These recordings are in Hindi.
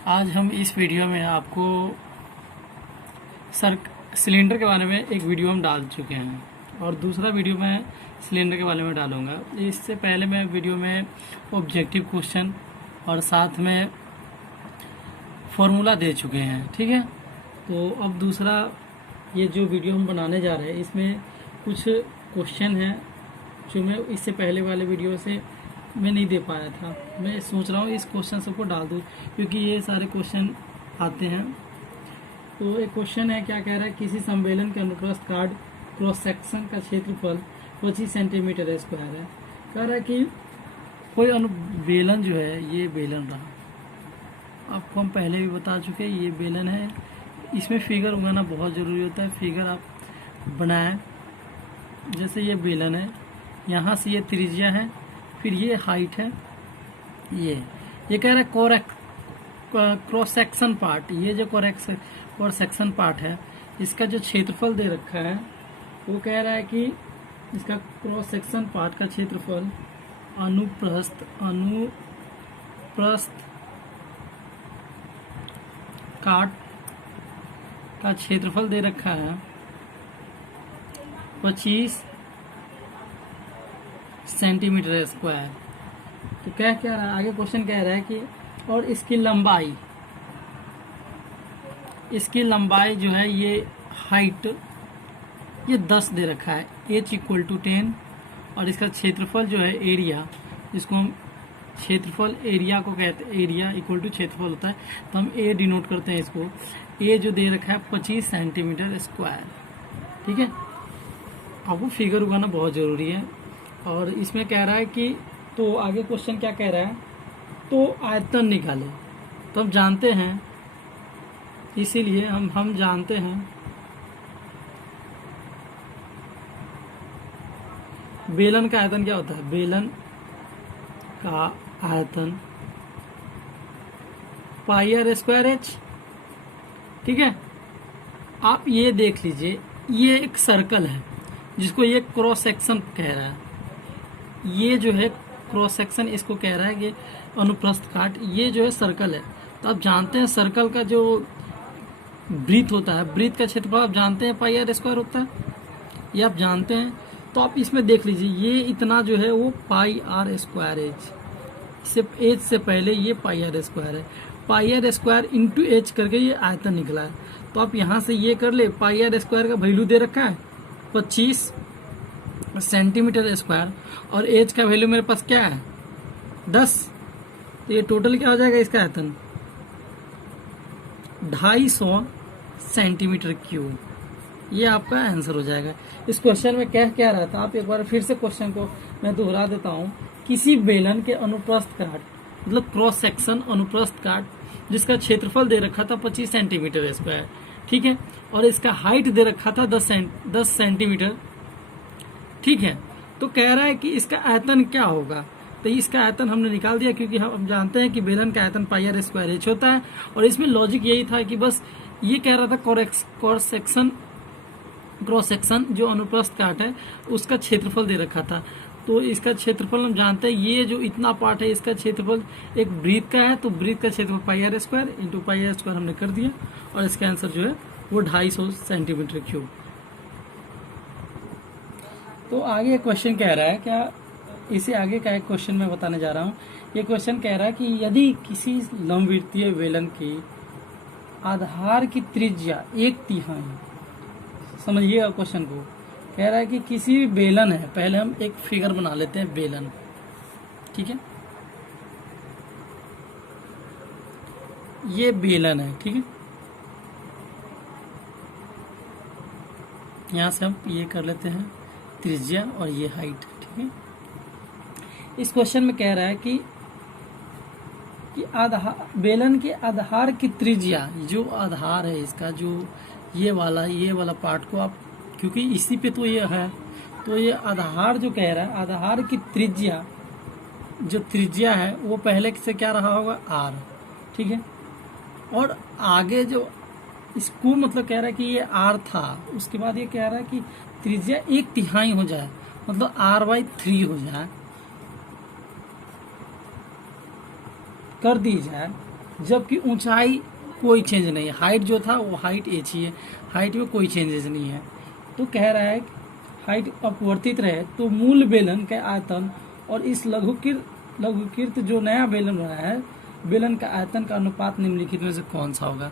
आज हम इस वीडियो में आपको सिलेंडर के बारे में एक वीडियो हम डाल चुके हैं और दूसरा वीडियो मैं सिलेंडर के बारे में डालूंगा। इससे पहले मैं वीडियो में ऑब्जेक्टिव क्वेश्चन और साथ में फॉर्मूला दे चुके हैं, ठीक है। तो अब दूसरा ये जो वीडियो हम बनाने जा रहे हैं इसमें कुछ क्वेश्चन हैं जो मैं इससे पहले वाले वीडियो से मैं नहीं दे पाया था। मैं सोच रहा हूँ इस क्वेश्चन सबको डाल दूँ क्योंकि ये सारे क्वेश्चन आते हैं। तो एक क्वेश्चन है, क्या कह रहा है, किसी सम्मेलन के अनुप्रस्थ कार्ड क्रॉस सेक्शन का क्षेत्रफल 25 सेंटीमीटर स्क्वायर है। कह रहा है कि कोई बेलन जो है, ये बेलन रहा, आपको हम पहले भी बता चुके हैं, ये बेलन है। इसमें फिगर उगाना बहुत ज़रूरी होता है। फिगर आप बनाएं, जैसे ये बेलन है, यहाँ से ये त्रिज्या है, फिर ये हाइट है, ये कह रहा है क्रॉस सेक्शन पार्ट, ये जो क्रॉस सेक्शन पार्ट है इसका जो क्षेत्रफल दे रखा है वो कह रहा है कि इसका क्रॉस सेक्शन पार्ट का क्षेत्रफल अनुप्रस्थ काट का क्षेत्रफल दे रखा है 25 सेंटीमीटर स्क्वायर। तो क्या रहा है आगे, क्वेश्चन कह रहा है कि और इसकी लंबाई जो है, ये हाइट ये 10 दे रखा है, h इक्वल टू 10, और इसका क्षेत्रफल जो है एरिया, जिसको हम क्षेत्रफल एरिया को कहते हैं, एरिया इक्वल टू क्षेत्रफल होता है, तो हम ए डिनोट करते हैं इसको। ए जो दे रखा है 25 सेंटीमीटर स्क्वायर, ठीक है। अब वो फिगर उगाना बहुत ज़रूरी है। और इसमें कह रहा है कि, तो आगे क्वेश्चन क्या कह रहा है, तो आयतन निकाले। तो हम जानते हैं, इसीलिए हम जानते हैं बेलन का आयतन क्या होता है। बेलन का आयतन पाई आर स्क्वायर एच, ठीक है। आप ये देख लीजिए, ये एक सर्कल है जिसको ये क्रॉस सेक्शन कह रहा है। ये जो है क्रॉस सेक्शन, इसको कह रहा है कि अनुप्रस्थ काट, ये जो है सर्कल है। तो आप जानते हैं सर्कल का जो ब्रीथ होता है, ब्रीथ का क्षेत्रफल आप जानते हैं पाई आर स्क्वायर होता है, ये आप जानते हैं। तो आप इसमें देख लीजिए, ये इतना जो है वो पाई आर स्क्वायर एच, सिर्फ एच से पहले ये पाई आर स्क्वायर है। Pi R square into H करके ये आयतन निकला है। तो आप यहाँ से ये कर ले, पाई आर स्क्वायर का वैल्यू दे रखा है 25 सेंटीमीटर स्क्वायर, और एच का वैल्यू मेरे पास क्या है 10। तो ये टोटल क्या हो जाएगा इसका आयतन 250 सेंटीमीटर क्यूब। ये आपका आंसर हो जाएगा। इस क्वेश्चन में क्या रहा था, आप एक बार फिर से क्वेश्चन को मैं दोहरा देता हूँ। किसी बेलन के अनुप्रस्थ काट, मतलब क्रॉस सेक्शन अनुप्रस्थ काट, जिसका क्षेत्रफल दे रखा था 25 सेंटीमीटर स्क्वायर, ठीक है, और इसका हाइट दे रखा था 10 सेंटीमीटर, ठीक है। तो कह रहा है कि इसका आयतन क्या होगा। तो इसका आयतन हमने निकाल दिया, क्योंकि हम जानते हैं कि बेलन का आयतन पाई आर स्क्वायर एच होता है। और इसमें लॉजिक यही था कि बस ये कह रहा था क्रॉस सेक्शन जो अनुप्रस्थ काट है उसका क्षेत्रफल दे रखा था। तो इसका क्षेत्रफल हम जानते हैं, ये जो इतना पार्ट है इसका क्षेत्रफल एक ब्रीथ का है, तो ब्रीथ का क्षेत्रफल pi R square into pi R square हमने कर दिया, और इसका आंसर जो है वो 250 सेंटीमीटर क्यूब। तो आगे क्वेश्चन कह रहा है, क्या इसे आगे का एक क्वेश्चन मैं बताने जा रहा हूँ। ये क्वेश्चन कह रहा है कि यदि किसी लंबवृत्तीय बेलन की आधार की त्रिज्या 1/3, समझिएगा क्वेश्चन को, कह रहा है कि किसी भी बेलन है, पहले हम एक फिगर बना लेते हैं बेलन, ठीक है। ये बेलन है, ठीक है। यहां से हम ये कर लेते हैं त्रिज्या और ये हाइट, ठीक है। इस क्वेश्चन में कह रहा है कि बेलन के आधार की त्रिज्या, जो आधार है इसका, जो ये वाला पार्ट को आप, क्योंकि इसी पे तो ये है, तो ये आधार जो कह रहा है, आधार की त्रिज्या, जो त्रिज्या है वो पहले से क्या रहा होगा आर, ठीक है। और आगे जो इसको मतलब कह रहा है कि ये आर था, उसके बाद ये कह रहा है कि त्रिज्या 1/3 हो जाए, मतलब r/3 हो जाए, कर दी जाए, जबकि ऊंचाई कोई चेंज नहीं है, हाइट जो था वो हाइट एच ही है, हाइट में कोई चेंजेस नहीं है। तो कह रहा है हाइट अपवर्तित रहे तो मूल बेलन के आयतन और इस लघुकृत जो नया बेलन बना है, बेलन का आयतन का अनुपात निम्नलिखित में से कौन सा होगा।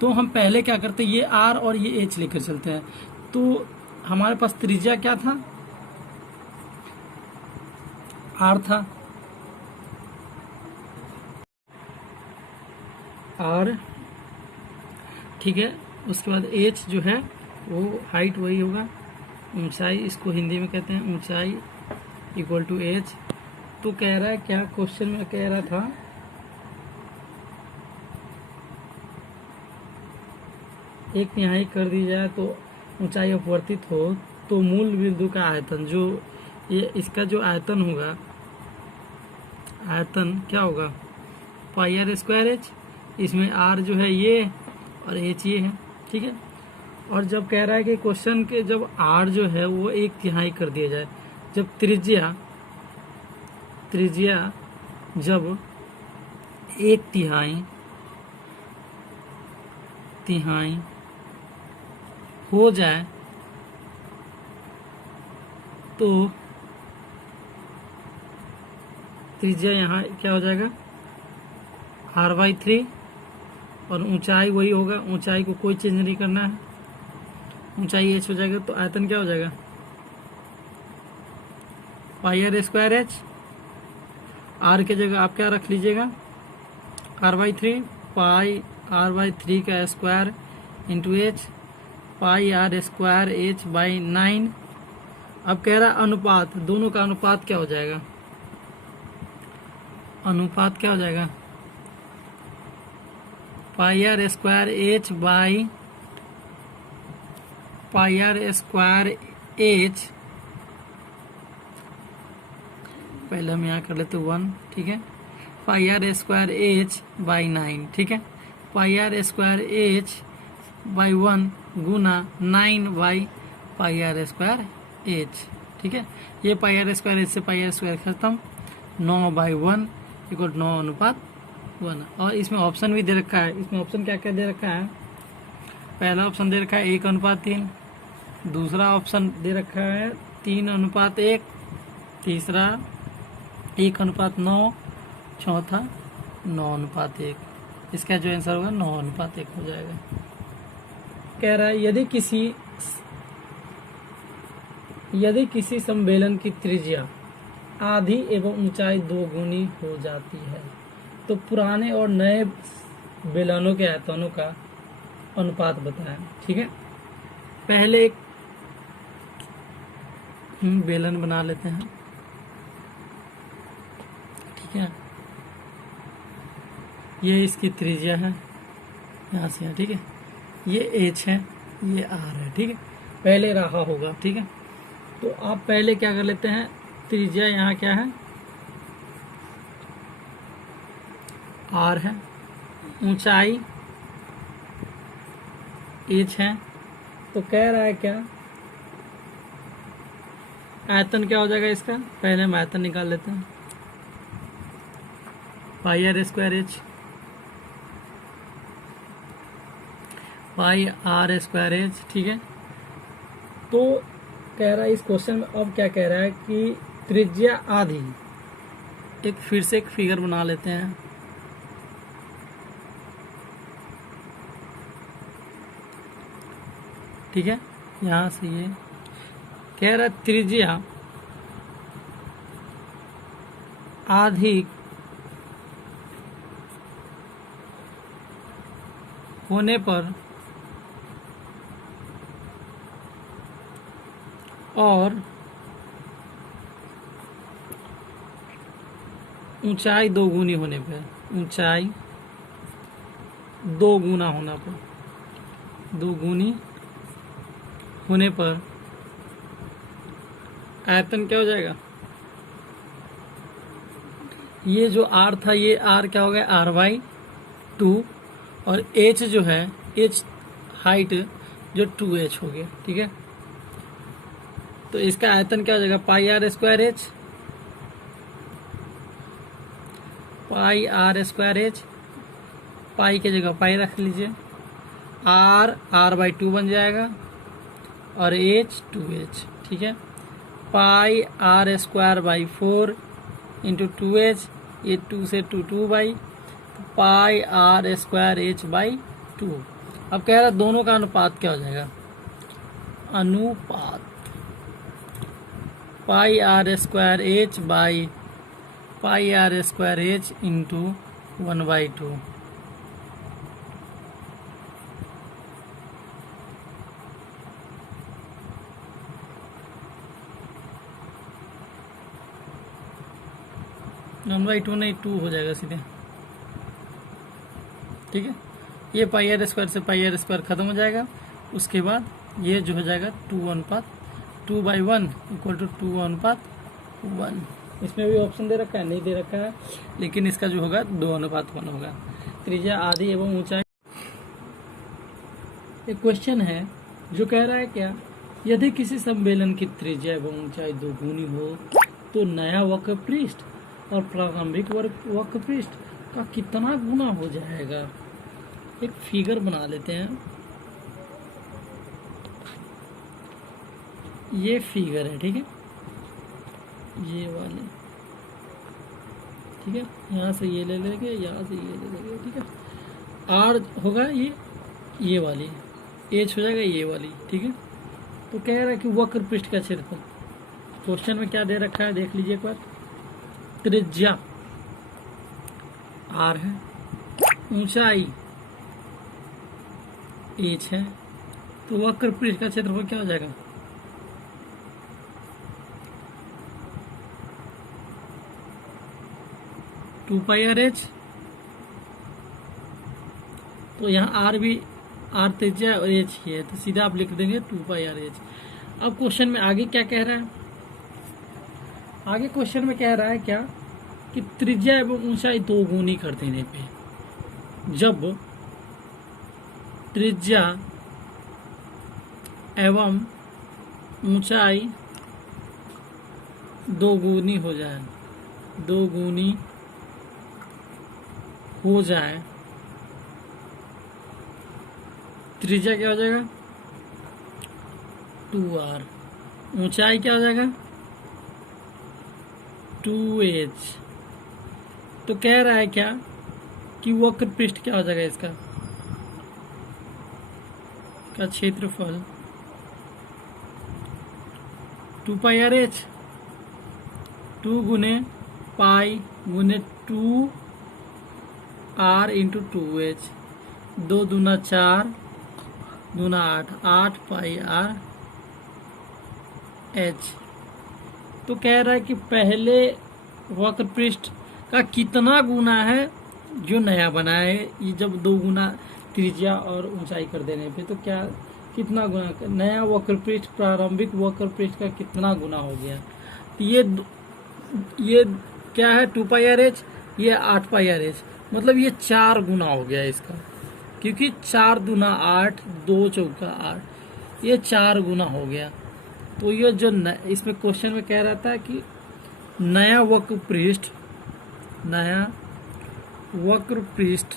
तो हम पहले क्या करते हैं, ये आर और ये एच लेकर चलते हैं। तो हमारे पास त्रिज्या क्या था, आर था, आर, ठीक है। उसके बाद एच जो है वो हाइट वही होगा, ऊंचाई, इसको हिंदी में कहते हैं ऊंचाई इक्वल टू एच। तो कह रहा है क्या, क्वेश्चन में कह रहा था एक तिहाई कर दी जाए तो ऊंचाई अपवर्तित हो तो मूल बिंदु का आयतन, जो ये इसका जो आयतन होगा, आयतन क्या होगा, पाई आर स्क्वायर एच। इसमें आर जो है ये और एच ये है, ठीक है। और जब कह रहा है कि क्वेश्चन के जब आर जो है वो एक तिहाई कर दिया जाए, जब त्रिज्या जब एक तिहाई हो जाए तो त्रिज्या यहाँ क्या हो जाएगा, r/3, और ऊंचाई वही होगा, ऊंचाई को कोई चेंज नहीं करना है, ऊंचाई h हो जाएगा। तो आयतन क्या हो जाएगा, pi R square H. Are के जगह आप क्या रख लीजिएगा, r/3, पाई r/3 का square into H, pi R square H by 9। अब कह रहा अनुपात, दोनों का अनुपात क्या हो जाएगा, अनुपात क्या हो जाएगा, pi R square H by pi R square H, पहले हम यहाँ कर लेते 1, ठीक है, pi R square H by 9, ठीक है, pi R square H by 1 गुना 9 by pi R square H, ठीक है। ये पाई आर स्क्वायर एच से पाई आर स्क्वायर खत्म, 9/1 इक्वल 9:1। और इसमें ऑप्शन भी दे रखा है, इसमें ऑप्शन क्या क्या दे रखा है, पहला ऑप्शन दे रखा है 1:3, दूसरा ऑप्शन दे रखा है 3:1, तीसरा 1:9, चौथा 9:1। इसका जो आंसर होगा 9:1 हो जाएगा। कह रहा है यदि किसी सम्मेलन की त्रिज्या आधी एवं ऊंचाई 2 गुनी हो जाती है तो पुराने और नए बेलनों के आयतनों का अनुपात बताएं, ठीक है। पहले एक बेलन बना लेते हैं, ठीक है, ये इसकी त्रिज्या है यहाँ से यहाँ, ठीक है, ये एच है, ये आर है, ठीक है, पहले रहा होगा, ठीक है। तो आप पहले क्या कर लेते हैं, त्रिज्या यहाँ क्या है, आर है, ऊंचाई एच है। तो कह रहा है क्या, आयतन क्या हो जाएगा इसका, पहले हम आयतन निकाल लेते हैं, pi R square H, pi R square H, ठीक है। तो कह रहा है इस क्वेश्चन में अब क्या कह रहा है कि त्रिज्या आधी, एक फिर से एक फिगर बना लेते हैं, ठीक है, यहाँ से ये कह रहा है त्रिज्या आधी होने पर और ऊंचाई 2 गुनी होने पर, ऊंचाई 2 गुना होना पर, 2 गुनी होने पर आयतन क्या हो जाएगा, ये जो आर था ये आर क्या हो गया, r/2, और एच जो है, एच हाइट जो 2h हो गया, ठीक है। तो इसका आयतन क्या हो जाएगा, pi R square H, pi R square H pi की जगह पाई रख लीजिए, r/2 बन जाएगा और h 2h, ठीक है। पाई r²/4 इंटू 2h, ये 2 से 2 बाई पाई r²h/2। अब कह रहा दोनों का अनुपात क्या हो जाएगा, अनुपात पाई r² by pi r² into 1/2। Number 2 नहीं 2 हो जाएगा सीधे, ठीक है। ये पाई r² से पाई r² खत्म हो जाएगा। उसके बाद ये जो हो जाएगा 2/1 इक्वल टू 2/1। इसमें भी ऑप्शन दे रखा है, नहीं दे रखा है, लेकिन इसका जो होगा 2/1 होगा। त्रिज्या आधी एवं ऊंचाई। एक क्वेश्चन है जो कह रहा है क्या, यदि किसी सम्मेलन की त्रिज्या एवं ऊंचाई दोगुनी हो तो नया वक्र पृष्ठ और प्रारंभिक वक्र पृष्ठ का कितना गुना हो जाएगा। एक फिगर बना लेते हैं, ये फिगर है, ठीक है, ये वाले, ठीक है। यहाँ से ये ले लेंगे, यहाँ से ये ले लेंगे, ठीक है। आर होगा ये वाली, एच हो जाएगा ये वाली, ठीक है। तो कह रहा है कि वक्र पृष्ठ का क्षेत्रफल, क्वेश्चन में क्या दे रखा है देख लीजिए एक बार। त्रिज्या आर है, ऊंचाई एच है, तो वक्र पृष्ठ का क्षेत्रफल क्या हो जाएगा, टू पाई आर एच। तो यहाँ आर भी, आर त्रिज्या और एच ही है, तो सीधा आप लिख देंगे 2 पाई आर एच। अब क्वेश्चन में आगे क्या कह रहा है, आगे क्वेश्चन में कह रहा है क्या कि त्रिज्या एवं ऊंचाई दोगुनी कर देने पे, जब त्रिज्या एवं ऊंचाई दोगुनी हो जाए, दोगुनी हो जाए, त्रिज्या क्या हो जाएगा 2r, ऊंचाई क्या हो जाएगा 2h। तो कह रहा है क्या कि वक्र पृष्ठ क्या हो जाएगा, इसका का क्षेत्रफल 2 पाई आर एच, 2 गुने पाई गुने 2 r इंटू 2h, 2 दूना 4 दूना 8, 8 पाई आर एच। तो कह रहा है कि पहले वक्र पृष्ठ का कितना गुना है जो नया बना है, ये जब 2 गुना त्रिज्या और ऊंचाई कर देने पे, तो क्या कितना गुना, नया वक्र पृष्ठ प्रारंभिक वक्र पृष्ठ का कितना गुना हो गया। तो ये क्या है 2 पाई आर एच, ये 8 पाई आर एच, मतलब ये 4 गुना हो गया इसका, क्योंकि 4 दूना 8, 2 चौका 8, ये 4 गुना हो गया। तो ये जो इसमें क्वेश्चन में कह रहा था कि नया वक्र पृष्ठ, नया वक्र पृष्ठ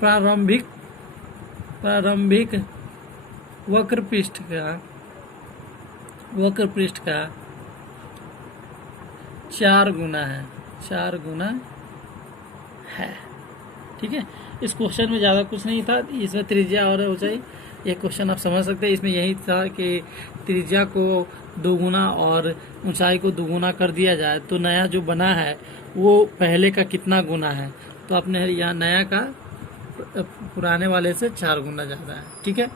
प्रारंभिक वक्र पृष्ठ का 4 गुना है, 4 गुना है, ठीक है। इस क्वेश्चन में ज़्यादा कुछ नहीं था, इसमें त्रिज्या और ऊंचाई, ये क्वेश्चन आप समझ सकते हैं। इसमें यही था कि त्रिज्या को 2 गुना और ऊंचाई को 2 गुना कर दिया जाए तो नया जो बना है वो पहले का कितना गुना है। तो आपने यहाँ नया का पुराने वाले से 4 गुना ज़्यादा है, ठीक है।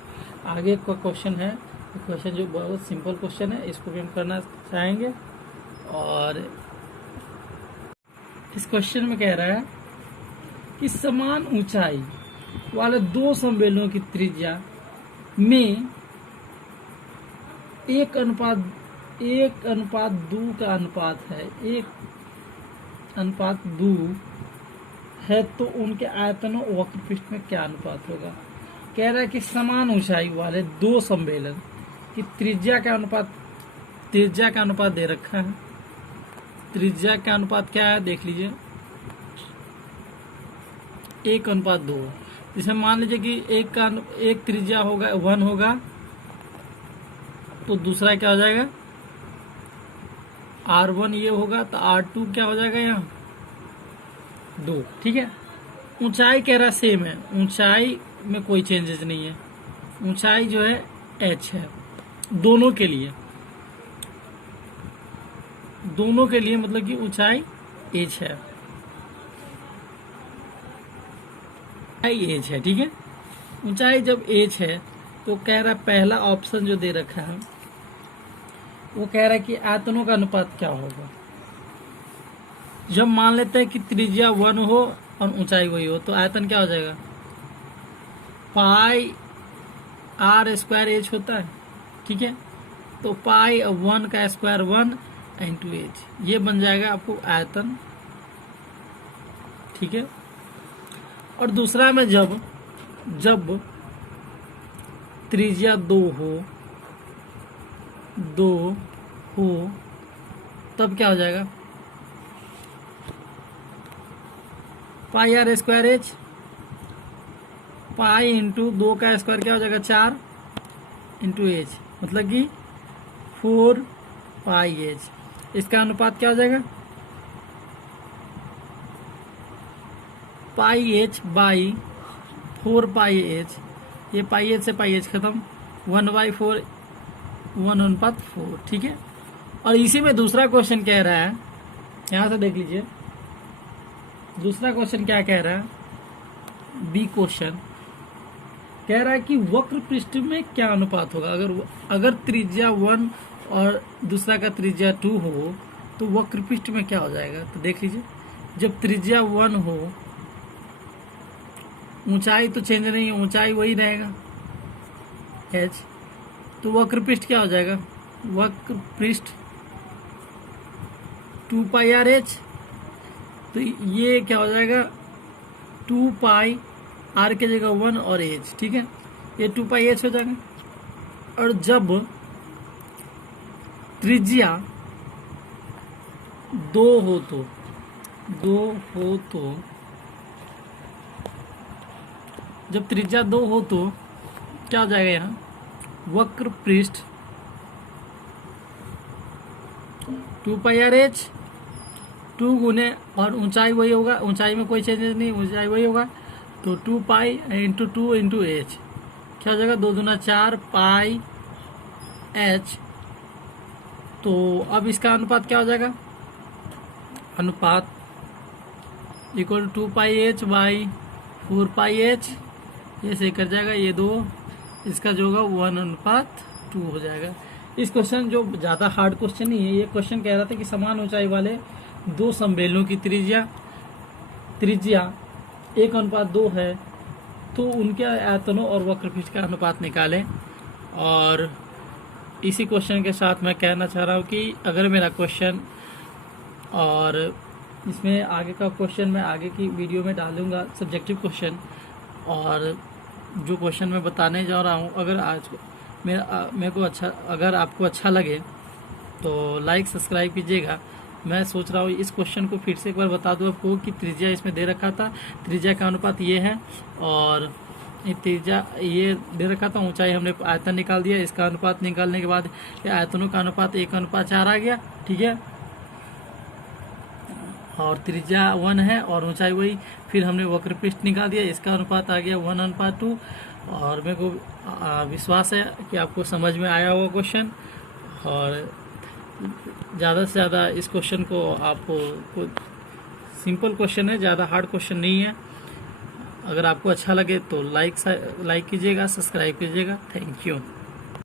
आगे का क्वेश्चन है, क्वेश्चन जो बहुत सिंपल क्वेश्चन है, इसको भी हम करना चाहेंगे। और इस क्वेश्चन में कह रहा है कि समान ऊंचाई वाले 2 सम्मेलनों की त्रिज्या में 1:2 का अनुपात है, 1:2 है, तो उनके आयतनों वक्र पृष्ठ में क्या अनुपात होगा। कह रहा है कि समान ऊंचाई वाले 2 सम्मेलन की त्रिज्या का अनुपात दे रखा है। त्रिज्या का अनुपात क्या है देख लीजिए, 1:2। जिसमें मान लीजिए कि एक त्रिज्या होगा 1 होगा, तो दूसरा क्या हो जाएगा R1 ये होगा, तो R2 क्या हो जाएगा यहाँ 2। ठीक है, ऊंचाई कह रहा सेम है, ऊंचाई में कोई चेंजेस नहीं है, ऊंचाई जो है h है दोनों के लिए, मतलब कि ऊंचाई h है, h है। ठीक है, ऊंचाई जब h है तो कह रहा है पहला ऑप्शन जो दे रखा है वो कह रहा है कि आयतनों का अनुपात क्या होगा। जब मान लेते हैं कि त्रिज्या 1 हो और ऊंचाई वही हो, तो आयतन क्या हो जाएगा, पाई r² h होता है। ठीक है, तो पाई 1 का स्क्वायर 1 इंटू h, ये बन जाएगा आपको आयतन। ठीक है, और दूसरा में जब त्रिज्या 2 हो तब क्या हो जाएगा, पाई r² h, पाई इंटू 2 का स्क्वायर क्या हो जाएगा 4 इंटू h, मतलब कि 4 पाई h। इसका अनुपात क्या हो जाएगा, पाई h बाई 4 पाई h, ये पाई h से पाई h खत्म, 1/4 1:4। ठीक है, और इसी में दूसरा क्वेश्चन कह रहा है, यहां से देख लीजिए दूसरा क्वेश्चन क्या कह रहा है, बी क्वेश्चन कह रहा है कि वक्र पृष्ठ में क्या अनुपात होगा। अगर त्रिज्या 1 और दूसरा का त्रिज्या 2 हो तो वक्र पृष्ठ में क्या हो जाएगा। तो देख लीजिए, जब त्रिज्या 1 हो, ऊंचाई तो चेंज नहीं है, ऊंचाई वही रहेगा h, तो वक्र पृष्ठ क्या हो जाएगा, वक्र पृष्ठ 2 पाई RH, तो ये क्या हो जाएगा 2 पाई r की जगह 1 और h। ठीक है, ये 2 पाई h हो जाएगा। और जब त्रिज्या 2 हो तो जब त्रिज्या 2 हो तो क्या हो जाएगा, यहाँ वक्र पृष्ठ 2 पाई RH 2 गुने, और ऊंचाई वही होगा, ऊंचाई में कोई चेंजेस नहीं, ऊंचाई वही होगा, तो 2 पाई इंटू 2 इंटू h क्या हो जाएगा, 2 दूना 4 पाई h। तो अब इसका अनुपात क्या हो जाएगा, अनुपात equal 2 pi h by 4 pi h, ये सही कर जाएगा, ये 2, इसका जो होगा 1:2 हो जाएगा। इस क्वेश्चन जो ज़्यादा हार्ड क्वेश्चन नहीं है, ये क्वेश्चन कह रहा था कि समान ऊंचाई वाले दो समबेलनों की त्रिज्या 1:2 है, तो उनके आयतनों और वक्रपृष्ठ का अनुपात निकालें। और इसी क्वेश्चन के साथ मैं कहना चाह रहा हूँ कि अगर मेरा क्वेश्चन और इसमें आगे का क्वेश्चन मैं आगे की वीडियो में डालूंगा, सब्जेक्टिव क्वेश्चन, और जो क्वेश्चन मैं बताने जा रहा हूँ, अगर आज मेरे को अच्छा, अगर आपको अच्छा लगे तो लाइक सब्सक्राइब कीजिएगा। मैं सोच रहा हूँ इस क्वेश्चन को फिर से एक बार बता दूँ आपको कि त्रिज्या इसमें दे रखा था, त्रिज्या का अनुपात ये है, और त्रिज्या ये दे रखा था, ऊंचाई हमने आयतन निकाल दिया, इसका अनुपात निकालने के बाद ये आयतनों का अनुपात 1:4 आ गया। ठीक है, और त्रिज्या 1 है और ऊंचाई वही, फिर हमने वक्रपृष्ठ निकाल दिया, इसका अनुपात आ गया 1:2। और मेरे को विश्वास है कि आपको समझ में आया होगा क्वेश्चन, और ज़्यादा से ज़्यादा इस क्वेश्चन को आपको सिंपल क्वेश्चन है, ज़्यादा हार्ड क्वेश्चन नहीं है। अगर आपको अच्छा लगे तो लाइक कीजिएगा, सब्सक्राइब कीजिएगा। Thank you.